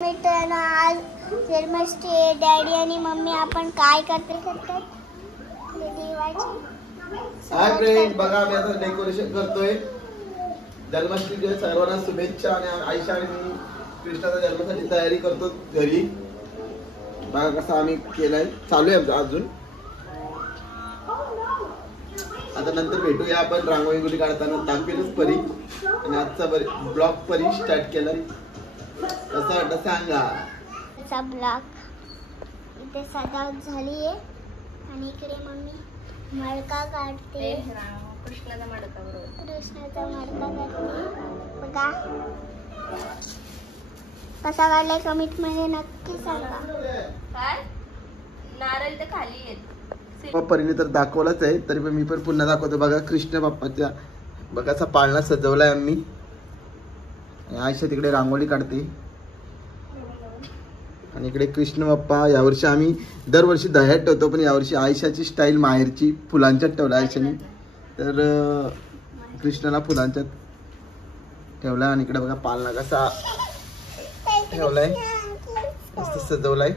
मित्रांनो, आज जन्माष्टमी डॅडी आणि मम्मी आपण काय करतात हाय फ्रेंड, बघा आम्ही आता डेकोरेशन करतोय. जन्माष्टमीच्या सर्वांना शुभेच्छा. आणि आयशा आणि मी कृष्णाच्या जन्मासाठी तयारी करतो घरी. बघा कसं आम्ही केलंय, चालू आहे अजून. आता नंतर भेटूया आपण. रांगोळी गुली काढताना दाखवेलच परी. आणि आजचा ब्लॉग परी स्टार्ट केलाय. कसं वाटतं सांगा. ब्लॉग इथे सजावट झाली आहे आणि इकडे मम्मी मडका काढते. कृष्णाचा मडका काढते. बघा कसा काढलाय कमेंट मध्ये नक्की सांगा. काय नारळ तर खाली आहेत. परीने तर दाखवलाच आहे, तरी पण मी पण पुन्हा दाखवतो. बघा कृष्ण बाप्पाच्या बघाचा पाळणा सजवलाय आम्ही. आयशा तिकडे रांगोळी काढते. आणि इकडे कृष्ण बाप्पा. यावर्षी आम्ही दरवर्षी दह्यात ठेवतो, पण यावर्षी आयशाची स्टाईल माहेरची फुलांच्यात ठेवला आयशाने. तर कृष्णाला फुलांच्यात ठेवला. आणि इकडे बघा पाळणा कसा ठेवलाय, मस्त सजवलाय.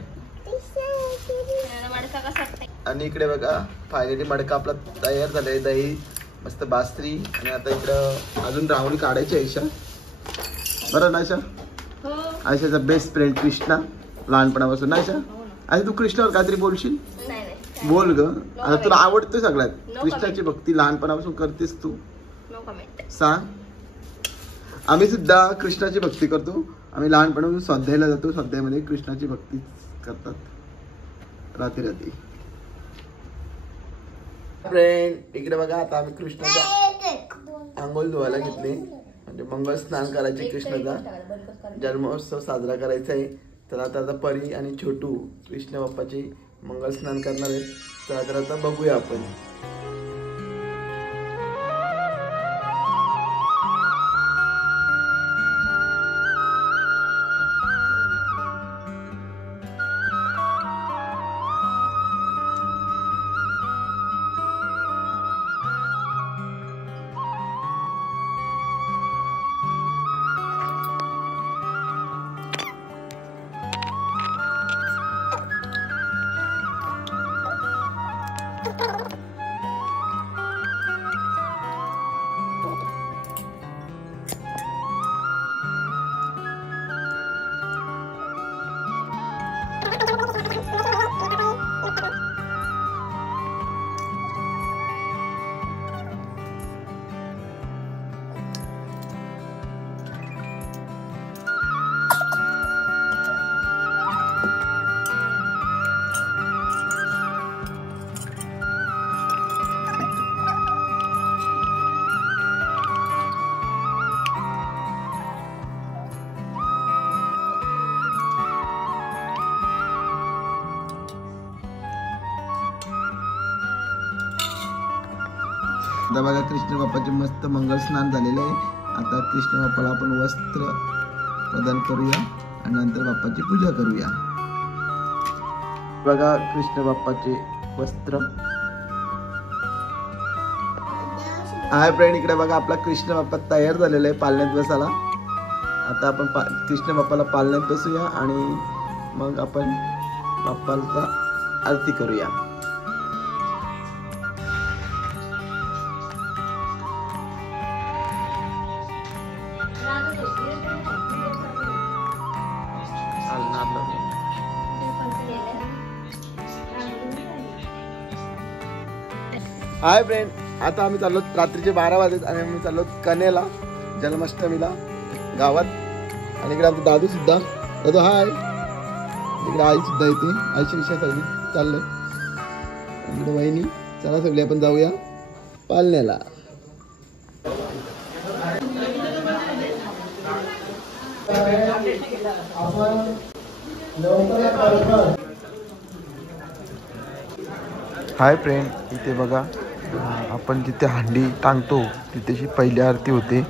आणि इकडे बघा फायनली मडका आपला तयार झालाय. दही मस्त बासरी. आणि आता इकडं अजून रांगोळी काढायची आयशा. बरं ना आयशा? आयशाचा बेस्ट फ्रेंड कृष्णा लहानपणापासून ना आयशा? आयशा तू कृष्णावर काहीतरी बोलशील? बोल ग. आता तुला आवडतोय सगळ्यात. कृष्णाची भक्ती लहानपणापासून करतेस तू. सांग. आम्ही सुद्धा कृष्णाची भक्ती करतो. आम्ही लहानपणापासून स्वाध्यायाला जातो. स्वाध्यायामध्ये कृष्णाची भक्ती करतात रात्री रात्री. फ्रेंड इकडे बघा आता आम्ही कृष्णाचा आंघोळ धुवायला घेतले. म्हणजे मंगळ स्नान करायचे. कृष्णाचा जन्मोत्सव साजरा करायचा आहे. तर आता परी आणि छोटू कृष्ण बाप्पाचे मंगळ स्नान करणार आहेत. तर आता बघूया आपण. आता बघा कृष्ण बाप्पाचे मस्त मंगळ स्नान झालेले आहे. आता कृष्ण बाप्पाला आपण वस्त्र प्रदान करूया आणि नंतर बाप्पाची पूजा करूया. बघा कृष्ण बाप्पाचे वस्त्र. हाय फ्रेंड इकडे बघा आपला कृष्ण बाप्पा तयार झालेला आहे पालण्यात बसायला. आता आपण कृष्ण बाप्पाला पालण्यात बसूया आणि मग आपण बाप्पाला आरती करूया. हाय फ्रेंड आता आम्ही चाललो. रात्रीचे 12 वाजलेत आणि आम्ही चाललो कन्हेला जन्माष्टमीला गावात. आणि इकडे आमचा दादू सुद्धा. दादू हाय. इकडे आई सुद्धा येते. आईची रिक्षा सगळी चाललंय. इकडे वहिनी. चला सगळी आपण जाऊया पालण्याला. हाय फ्रेंड इथे बघा आपण जिथे हांडी टांगतो तिथेची पहिली आरती होते.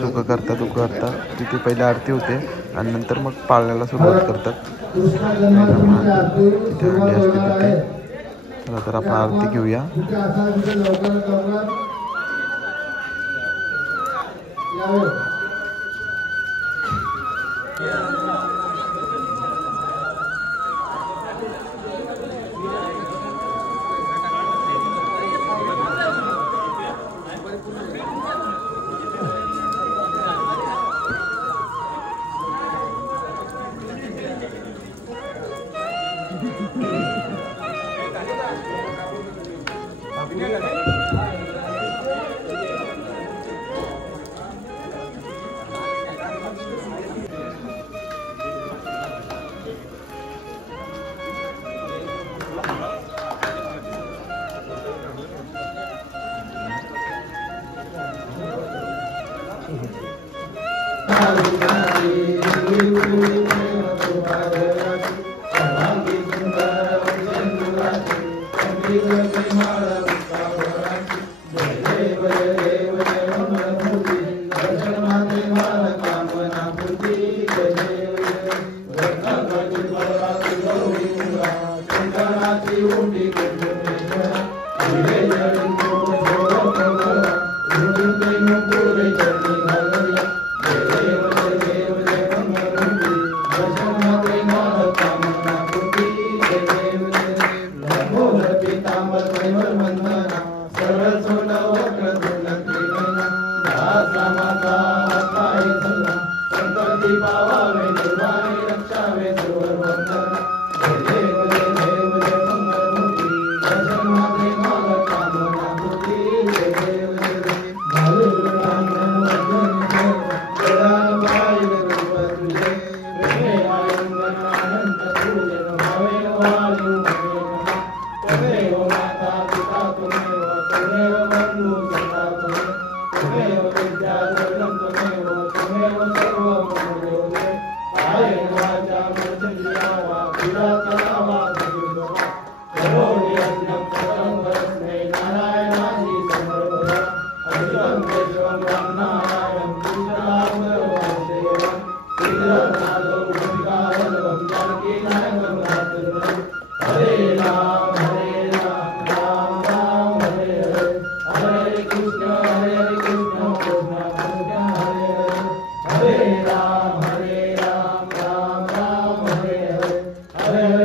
सुख करतात तिथे पहिली आरती होते आणि नंतर मग पाळण्याला सुरुवात करतात. तिथे हांडी असते तिथे. चला तर आपण आरती घेऊया. Hare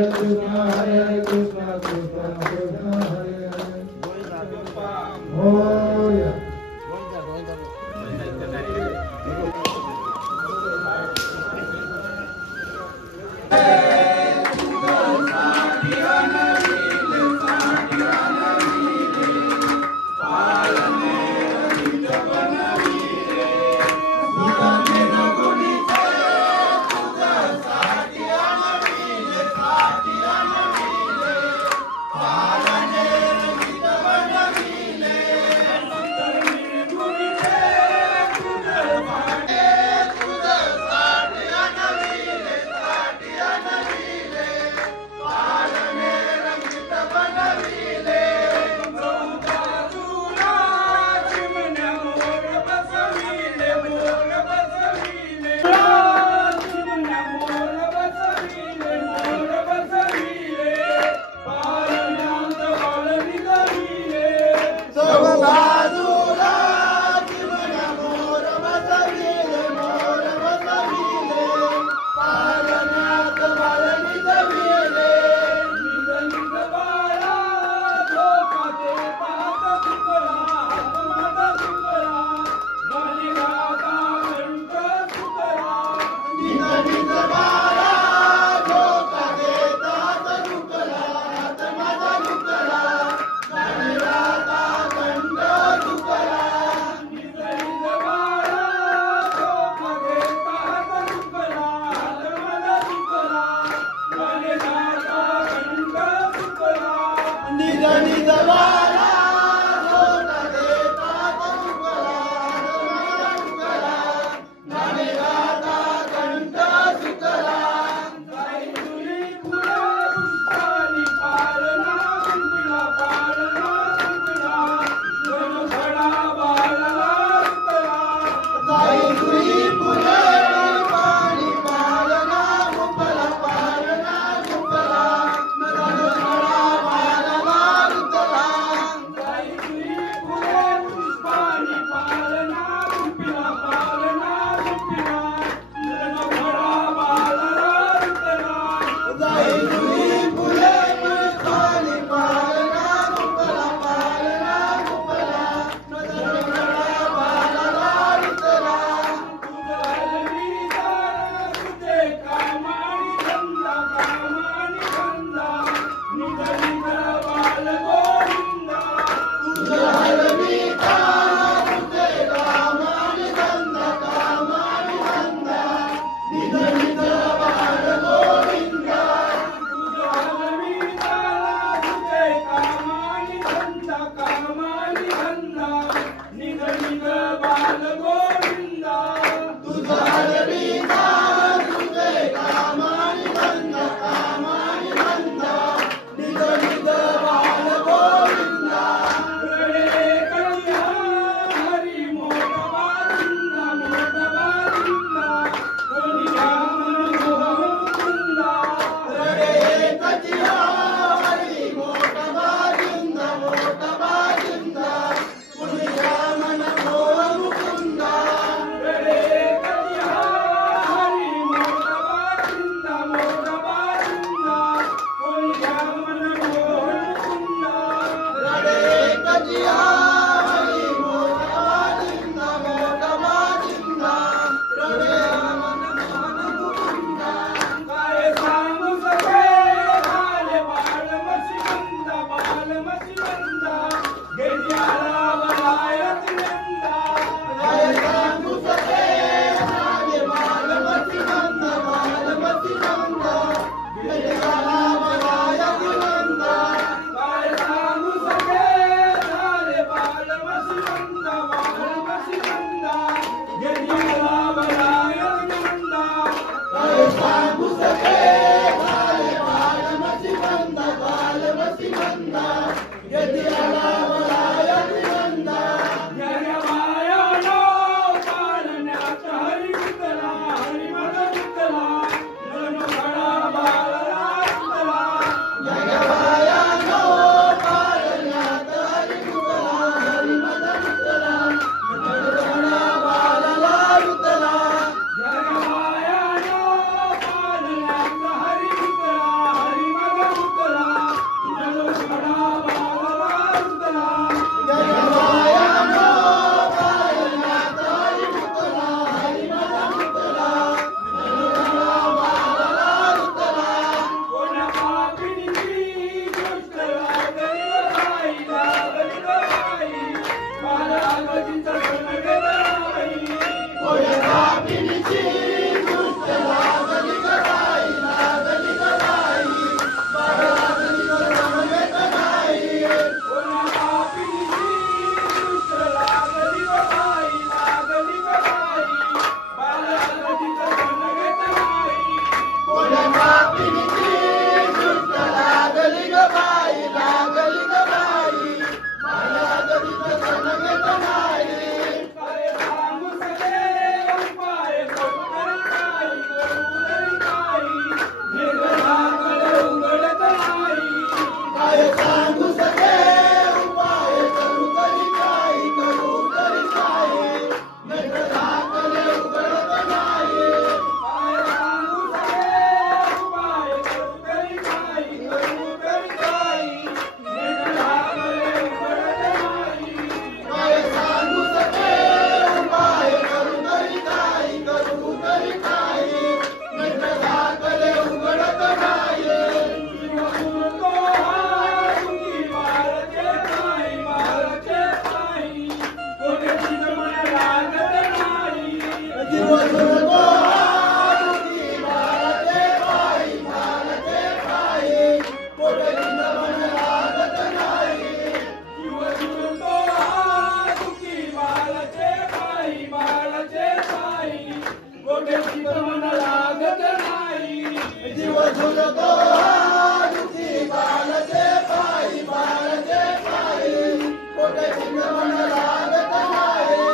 झुलतो हाडूची बाळाचे पायी बाळाचे पायी कोठे चिंगमण लागत नाही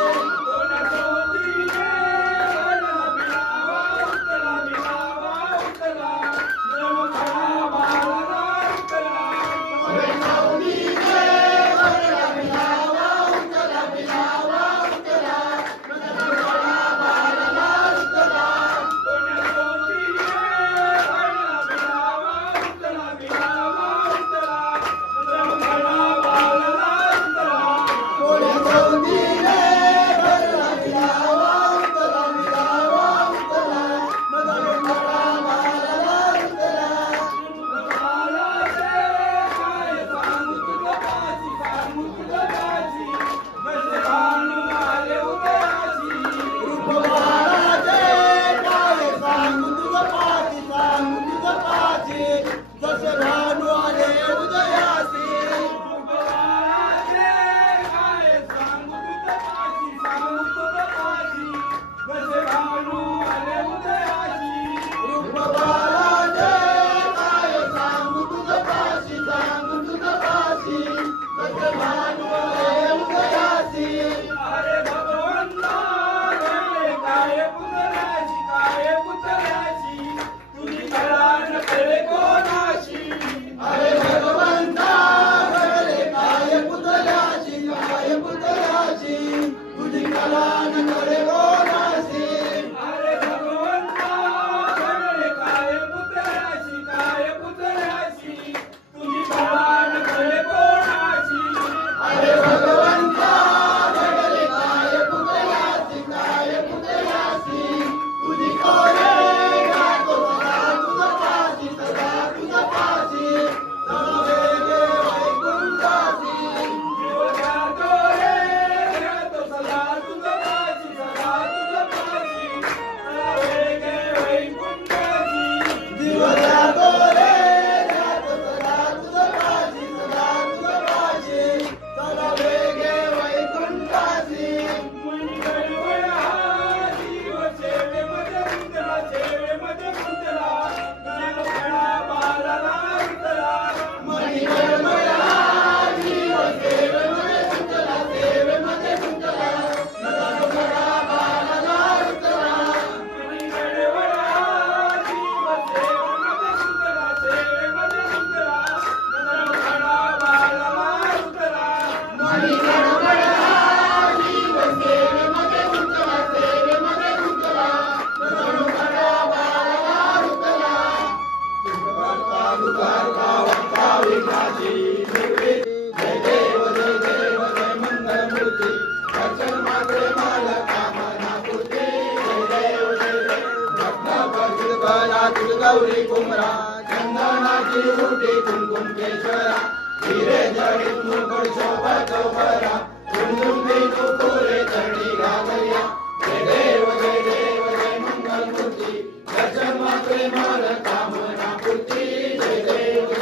गौरी कुमरा चंदनाची उठी कुमकुम केशरा हिरे जडित मुकुट शोभत भरा कुंडुंबी नुपुरे चढी घागरिया जय देव जय मंगल मूर्ती दर्शन मात्रे माल कामना पूर्ती जय देव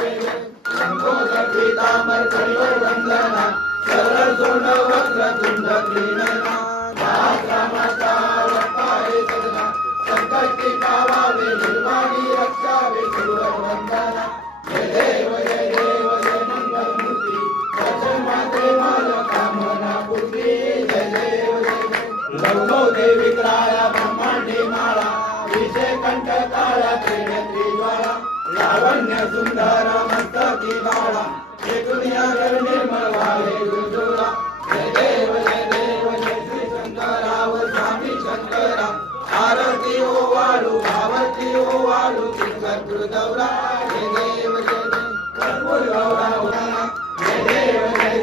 संबोधन पीतांबर करिवर वंदना सरळ सोंड वक्र तुंड क्लीनना रामाचा वक्तारे सदना संकटी पावावे निर्वाणी रक्षावे गुरुवर वंदना जय देव जय मंगल मूर्ती दर्शन मात्रे माल कामना पूर्ती जय देव गौरव देवी क्राळा ब्रह्मांडी माळा विषय कंठ काळा त्रिनेत्री ज्वाळा लावण्य सुंदर मस्तकी बाळा हे दुनिया निर्मळ व्हावे गुरुजुळा जय देव जय श्री शंकराव स्वामी शंकरा आरती ओ वाळू भावती ओ वाळू किंकर गौरा जय देव कर्पूर गौरा उदाना जय देव जय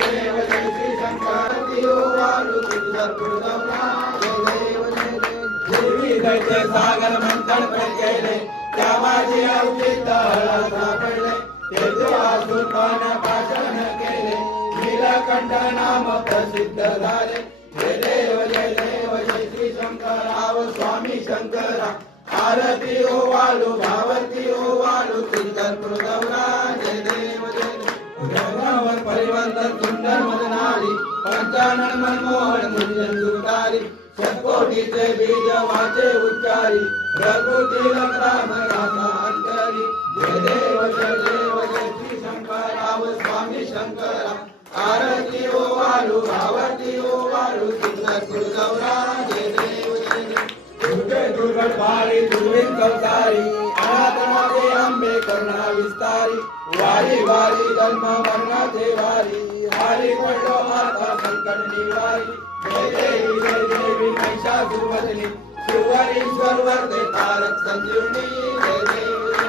श्री शंकरती ओ वाळू किंकर गौरा जय देव देवी घडते सागर मंथन केले त्या माझी अवचित सापडले ते वाचून पण भाषण केले नीलकंठ नाम प्रसिद्ध झाले जय देव जय श्री शंकराव स्वामी शंकरा आरती ओ वाळू भावती ओ वाळू किंकर गौरा जय देव गगनावर परिवर्तन सुंदर मदनारी पंचानन मनमोहन गुंजन सुतारी शतकोटीचे बीज वाचे उच्चारी रघुतीलक राम राधा अंतरी जय देव जय श्री शंकराव स्वामी शंकरा आरती ओ वालू आरती ओ वालू सिंगापूर गौरा जय देव दुर्गे दुर्गभारी दुर्विन कवतारी अनाथनाथे अंबे करुणा विस्तारी वारी वारी जन्म मरणाचे वारी हारी पडलो आता संकट निवारी जय देवी महिषासुरवदनी शिवरीश्वर वरदे तारक संजीवनी जय देवी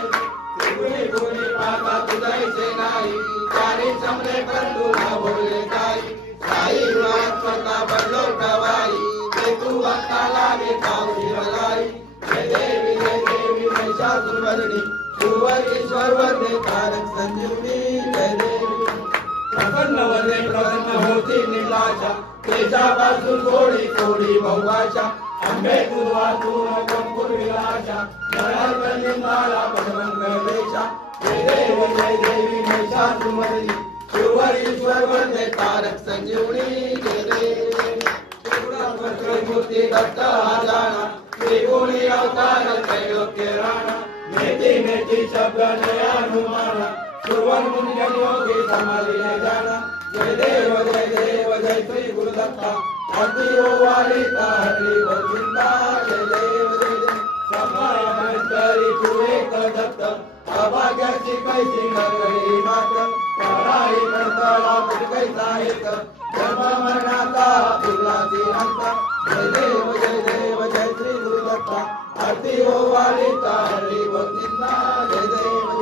त्रिपुरी भुवनी माता तुझैसे नाही चारी समले परंतु न बोलले काही साई आत्मता बदलो ठवाई ते तू भक्ता लागे पावली मलाई जय देवी महिषासुरवदनी शिवरीश्वर वरदे तारक संजीवनी जय देवी प्रसन्न वदने प्रसन्न होती निलाशा तेजापासून थोडी थोडी बहुभाषा अंबे तुझवातून कंपूर विलाशा नरार्पणी माला पदमंगलेशा जय देवी महिषासुरमर्दिनी शिवरीश्वर वंदे तारक संजीवनी जय देवी मूर्ती दत्त आजाना त्रिगुणी अवतार त्रैलोक्य राणा मेथी मेथी शब्द नया हनुमाना सुवन मुंजन योगी समाधि जाना जय देव जय श्री गुरुदत्ता अति ओ वालिता हरि गोविंदा जय देव समाय मंतरी तू एक दत्त अभाग्याची कैसी नरहरी मात्र पराई करतला कैसा एक जन्म मरणाचा फुलाची अंत जय देव जय श्री गुरुदत्ता अति ओ वालिता हरि गोविंदा जय देव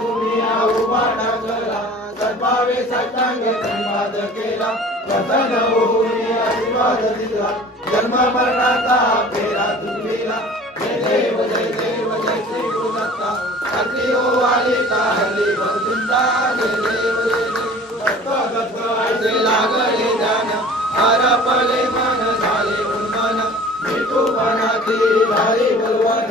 दुनिया उभाटा करा सद्भावे सत्संगे संवाद केला वसन होऊन आशीर्वाद दिला जन्म मरणाचा फेरा तुटविला जय देव जय श्री गुरुदत्ता अति ओ वालिता हरी गोविंदा जय देव दत्त आसे लागले जान हरपले मन झाले उन्मन मिठूपणाची भारी बलवान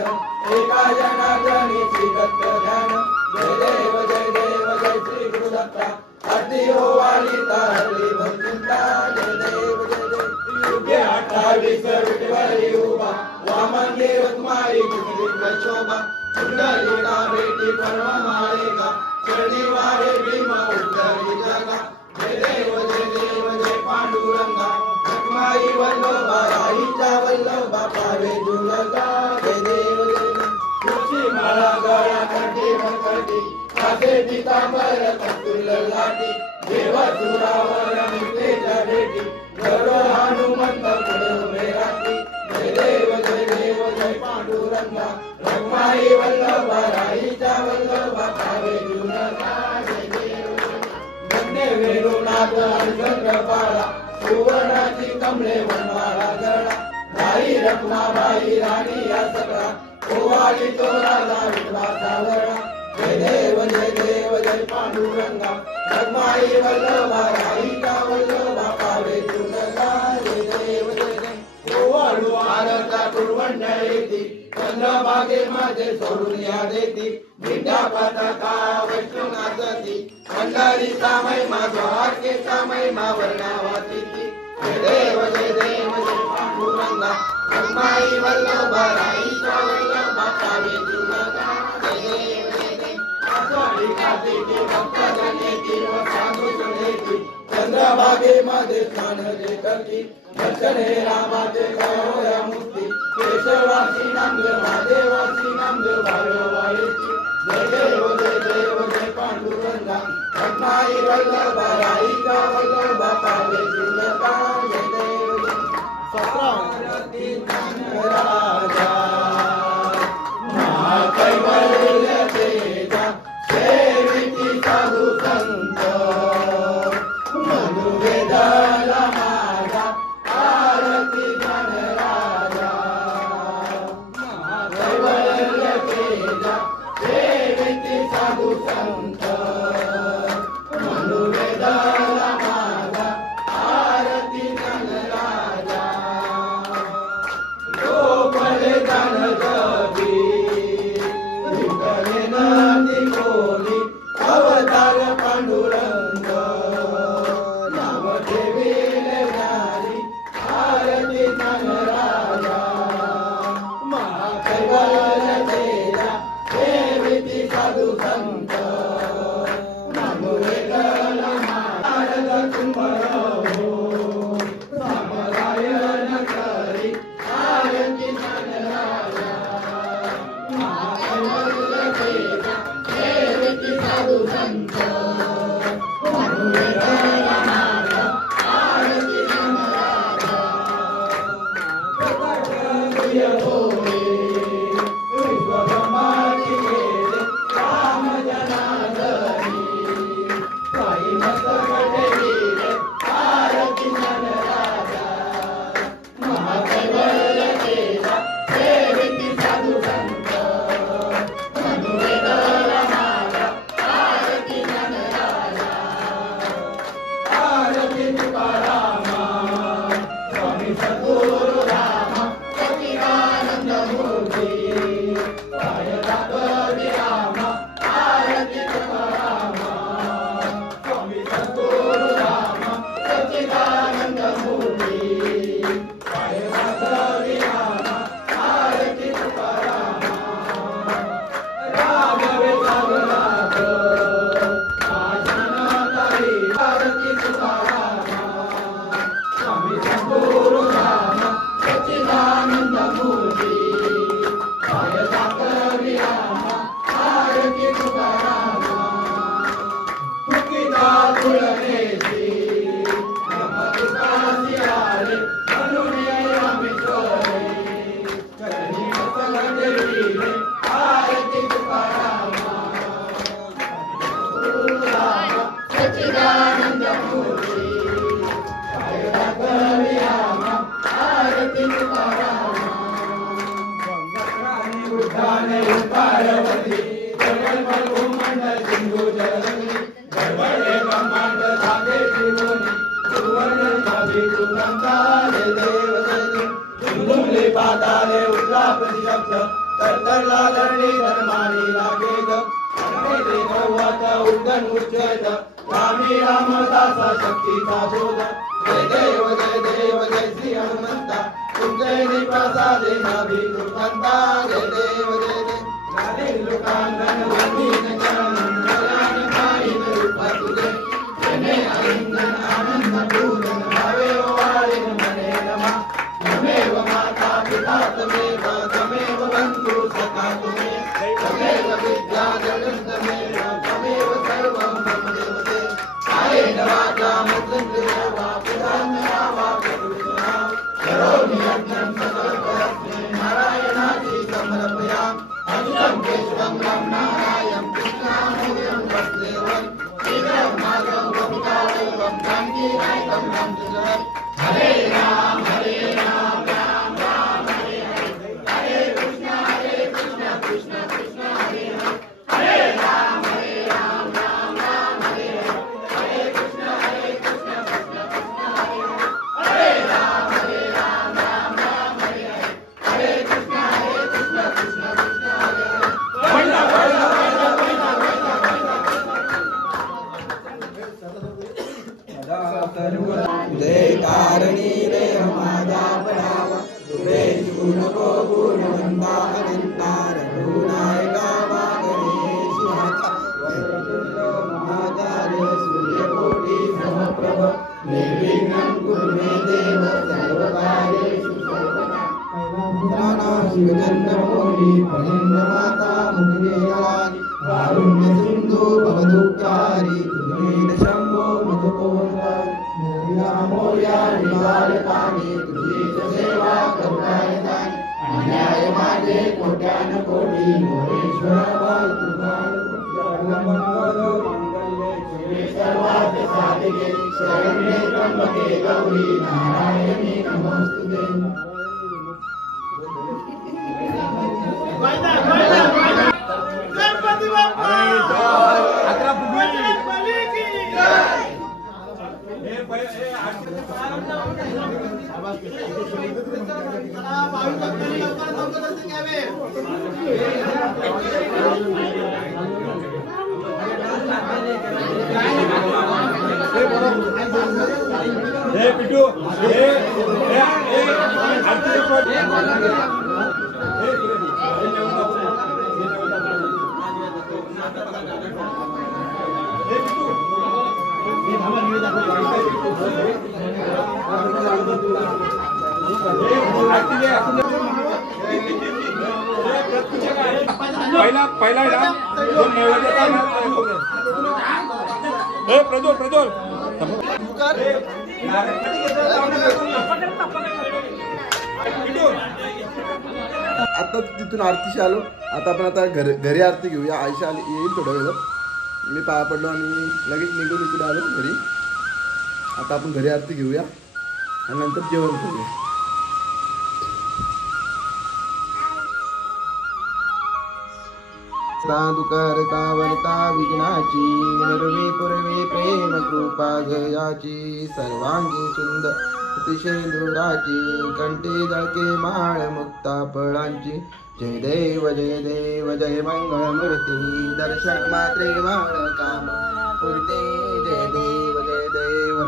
एका जनार्दनीची दत्त ध्यान जय देव जय श्री गुरुदत्ता अति ओ वालिता हरी गोविंदा जय देव युगे 28 विठवरी उभा वामंगे रुक्माई कुंडली शोभा कुंडलीला भेटी परवा माळेगा चरणी वारे भीमा उद्धरी जगा जय देव जय पांडुरंगा रुक्माई वल्लभा राईचा वल्लभा पावे जुलगा जय देव तुळशी माळा गळा कंठी कंठी कासे पितांबर कस्तुल लाटी देवा सुरावर मुक्तेच्या भेटी गरुड हनुमंत पुढे उभे राहती जय देव जय पांडुरंगा रुक्माई वल्लभा राईचा वल्लभा पावे जुलगा जय देव गंडे वेणुनाथ चंद्रपाळा सुवर्णाची कमळे वनवाळा गळा राई रखमाबाई राणी या सगळा ओवाळी तो राजा विश्वासा वळा जय देव जय पांडुरंगा रुक्माई वल्लभा राईचा वल्लभा पावे जुलगा जय देव ओवाळू आरता कुरवंड येती चंद्रभागे माझे सोडून या देती विद्या पताका वैष्णव नाचती पंढरीचा महिमा द्वारकेचा महिमा वर्णावाती जय देव जय पांडुरंगा रुक्माई वल्लभा राईचा वल्लभा पावे जुलगा जय देव आषाढी कार्तिकी भक्तजनेती व साधू सुनेती चंद्रभागे मध्ये स्नान जे करती दर्शन हे रामाचे करोया मुक्ती केशवासी नामदेव महादेवासी नामदेव भागवायची जय देव जय पांडुरंगा रुक्माई वल्लभा राईचा वल्लभा पावे जुलगा जय देव 17 राजा महाकैवल्य तेजा सेविती साधू संत मनुवेदाला माझा आरती ज्ञान राजा महाकैवल्य तेजा सेविती साधू संत मनुवेदाला माझा आरती ज्ञान राजा गोपले दान गवी विकले नदी कोली अवतार पांडुरंग नाव ठेविले नारी आरती ज्ञान राजा महाकैवल्य तेजा साधू संत पहिला आहे ना जो नैवेद्याचा आहे ना, ए प्रज्वल आता तिथून आरतीशी आलो. आता आपण आता घरी आरती घेऊया. आयशा आली येईल थोड्या वेळात. मी पाया पडलो आणि लगेच निघून इकडे आलो घरी. आता आपण घरी आरती घेऊया आणि नंतर जेवण करूया. साधु करता वर्ता विघ्नाची निर्वे पूर्वे प्रेम कृपा घयाची सर्वांगी सुंदर अतिशेंदुराची कंठी जळके माळ मुक्ता फळांची. जय देव जय मंगळ मूर्ती दर्शन मात्रे वाळ काम पुरते. जय देव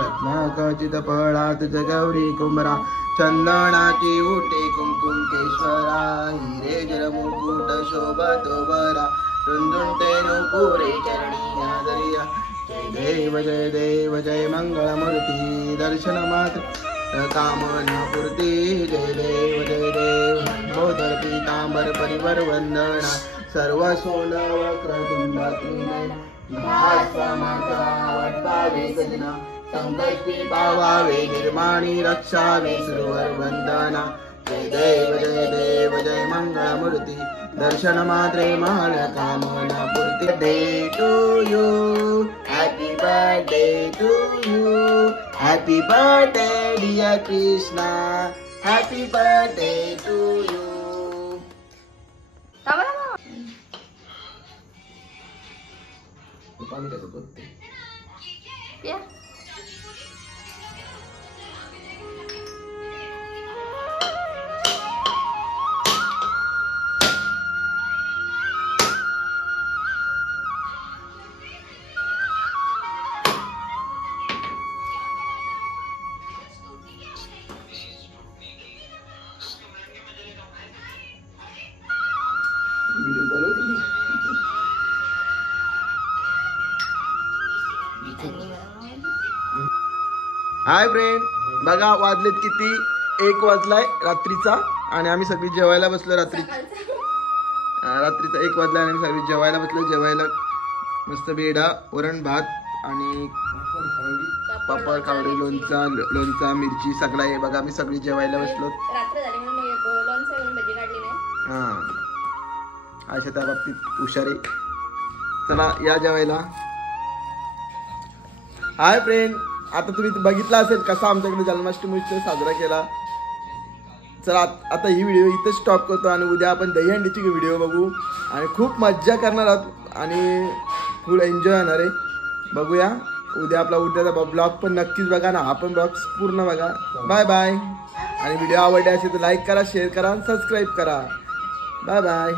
रत्नाखचित फळात गौरी कुंभरा चंदनाची उठे कुंकुम केश्वरा. हिरे जल मुकुट शोभतो बरा रुंदुंटे नुपुरे चरणी आदरिया. जय देव जय मंगळ मूर्ती दर्शन मात्र कामना पूर्ती. जय देव बोधर पीतांबर परिवर वंदना सर्व सोल वक्रतुंडाती वाटपावे सजना संकष्टी पावावे निर्माणी रक्षावे सुरवर वंदना. जय देव जय मंगळ मूर्ती दर्शन मात्रे माळ कामना पूर्ती. Day to you happy birthday to you happy birthday dear Krishna happy birthday to you. पाणी कसं करते हाय फ्रेंड, बघा वाजलेत किती 1 वाजलाय रात्रीचा आणि आम्ही सगळी जेवायला बसलो. रात्रीचा 1 वाजलाय आणि आम्ही सगळी जेवायला बसलो. जेवायला मस्त बेडा वरण भात आणि पापड खावडी लोणचा मिरची सगळा आहे. बघा आम्ही सगळी जेवायला बसलो. हा अशा त्या बाबतीत हुशारी. चला या जेवायला. हाय फ्रेंड, आता तुम्ही बघितला असेल कसा आमच्याकडे जन्माष्टमी उत्सव साजरा केला. चला आता ही व्हिडिओ इथं स्टॉप करतो आणि उद्या आपण दहीहंडीची व्हिडिओ बघू आणि खूप मज्जा करणार आहोत आणि फुल एन्जॉय होणार आहे. बघूया उद्या आपला उद्याचा ब्लॉग पण नक्कीच बघा ना. आपण ब्लॉग पूर्ण बघा. Bye bye. आणि व्हिडिओ आवडले असेल तर लाईक करा, शेअर करा, सबस्क्राईब करा. Bye bye.